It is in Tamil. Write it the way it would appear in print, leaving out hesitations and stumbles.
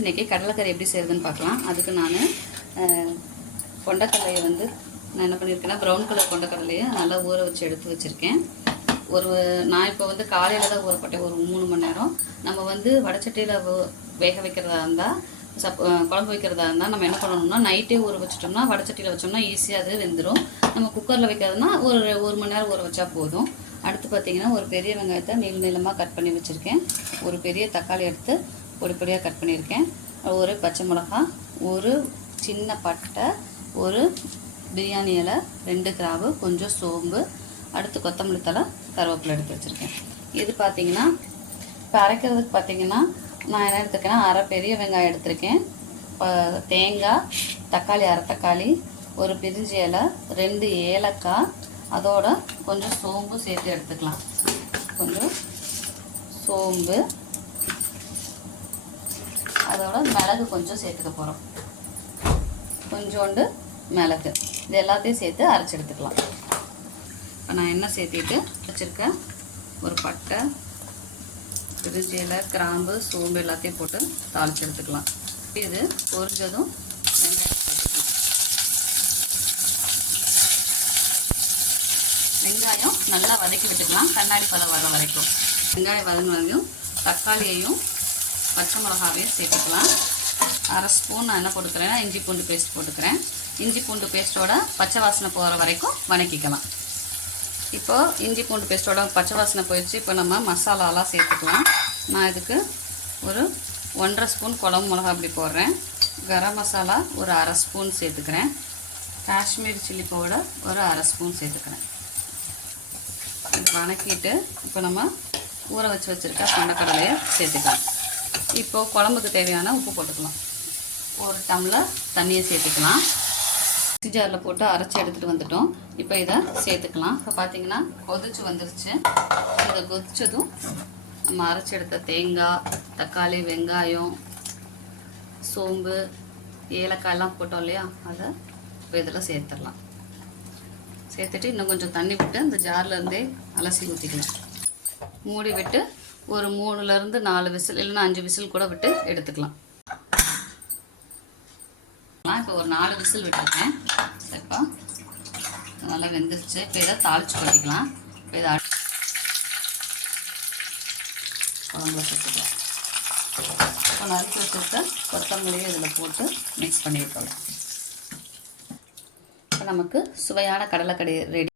இன்றைக்கி கடலைக்கறி எப்படி செய்கிறதுன்னு பார்க்கலாம். அதுக்கு நான் கொண்டக்கடலையை நான் என்ன பண்ணியிருக்கேன்னா ப்ரௌன் கலர் கொண்டக்கடலையை நல்லா ஊற வச்சு எடுத்து வச்சுருக்கேன். நான் இப்போ காலையில் தான் ஊறப்பட்டேன், ஒரு 3 மணி நேரம். நம்ம வடச்சட்டியில் வேக வைக்கிறதா இருந்தால் குழம்பு வைக்கிறதா இருந்தால் நம்ம என்ன பண்ணணும்னா நைட்டே ஊற வச்சிட்டோம்னா வடச்சட்டியில் வச்சோம்னா ஈஸியாக அது வெந்துடும். நம்ம குக்கரில் வைக்கிறதுனா ஒரு மணி நேரம் ஊற வச்சா போதும். அடுத்து பார்த்திங்கன்னா ஒரு பெரிய வெங்காயத்தை நீளமாக கட் பண்ணி வச்சுருக்கேன். ஒரு பெரிய தக்காளி எடுத்து பொடி பொடியாக கட் பண்ணியிருக்கேன். ஒரு பச்சை மிளகாய், ஒரு சின்ன பட்டை, ஒரு பிரியாணி இலை, 2 கிராம்பு, கொஞ்சம் சோம்பு, அடுத்து கொத்தமல்லி தழை, கருவேப்பிலை எடுத்து வச்சுருக்கேன். இது பார்த்திங்கன்னா இப்போ அரைக்கிறதுக்கு பார்த்திங்கன்னா நான் என்ன எடுத்துருக்கேன்னா அரை பெரிய வெங்காயம் எடுத்திருக்கேன், தேங்காய், தக்காளி, அரை தக்காளி, ஒரு பிரிஞ்சி இலை, 2 ஏலக்காய், அதோட கொஞ்சம் சோம்பு சேர்த்து எடுத்துக்கலாம். கொஞ்சம் சோம்பு, அதோட மிளகு கொஞ்சம் சேர்த்துக்க போகிறோம், கொஞ்சோண்டு மிளகு. இது எல்லாத்தையும் சேர்த்து அரைச்சி எடுத்துக்கலாம். இப்போ நான் எண்ணெய் சேர்த்திட்டு வச்சுருக்கேன். ஒரு பட்டை, பிரிஞ்சி இலை, கிராம்பு, சோம்பு எல்லாத்தையும் போட்டு தாளித்து எடுத்துக்கலாம். இது பொரிஞ்சதும் வெங்காயம் நல்லா வதக்கி விட்டுக்கலாம், கண்ணாடி பதம் வர வரைக்கும். வெங்காயம் வதங்கினதையும் தக்காளியையும் பச்சை மிளகாவையும் சேர்த்துக்கலாம். அரை ஸ்பூன் நான் என்ன போட்டுக்கிறேன்னா இஞ்சி பூண்டு பேஸ்ட் போட்டுக்கிறேன். இஞ்சி பூண்டு பேஸ்ட்டோட பச்சை வாசனை போகிற வரைக்கும் வதக்கிக்கலாம். இப்போது இஞ்சி பூண்டு பேஸ்ட்டோட பச்சை வாசனை போயிடுச்சு. இப்போ நம்ம மசாலாலாம் சேர்த்துக்கலாம். நான் இதுக்கு ஒரு 1.5 ஸ்பூன் குழம்பு மிளகா அப்படி போடுறேன். கரம் மசாலா ஒரு அரை ஸ்பூன் சேர்த்துக்கிறேன். காஷ்மீர் சில்லி பவுடர் ஒரு அரை ஸ்பூன் சேர்த்துக்கிறேன். இது வதக்கிட்டு இப்போ நம்ம ஊற வச்சுருக்க கொண்டக்கடலையை சேர்த்துக்கலாம். இப்போது குழம்புக்கு தேவையான உப்பு போட்டுக்கலாம். ஒரு டம்ளர் தண்ணியை சேர்த்துக்கலாம். மிக்ஸி ஜாரில் போட்டு அரைச்சி எடுத்துகிட்டு வந்துட்டோம். இப்போ இதை சேர்த்துக்கலாம். இப்போ பார்த்திங்கன்னா கொதிச்சு வந்துருச்சு. இதை கொதிச்சதும் நம்ம அரைச்சி எடுத்த தேங்காய், தக்காளி, வெங்காயம், சோம்பு, ஏலக்காயெல்லாம் போட்டோம் இல்லையா, அதை இப்போ இதில் சேர்த்துடலாம். சேர்த்துட்டு இன்னும் கொஞ்சம் தண்ணி விட்டு இந்த ஜார்லேருந்தே அலசி ஊற்றிக்கலாம். மூடி விட்டு ஒரு 3லேருந்து 4 விசில் இல்லைன்னா 5 விசில் கூட விட்டு எடுத்துக்கலாம். இப்போ ஒரு 4 விசில் விட்டுருக்கேன். இப்போ நல்லா வெந்துருச்சு. இப்போ இதை தாளித்து கொட்டிக்கலாம். இப்போ இதை குழம்புல சேர்த்துக்கலாம். இப்போ நறுக்கி வச்சுருக்க கொத்தமல்லியை இதில் போட்டு மிக்ஸ் பண்ணிவிட்டோம். இப்போ நமக்கு சுவையான கடலைக்கறி ரெடி.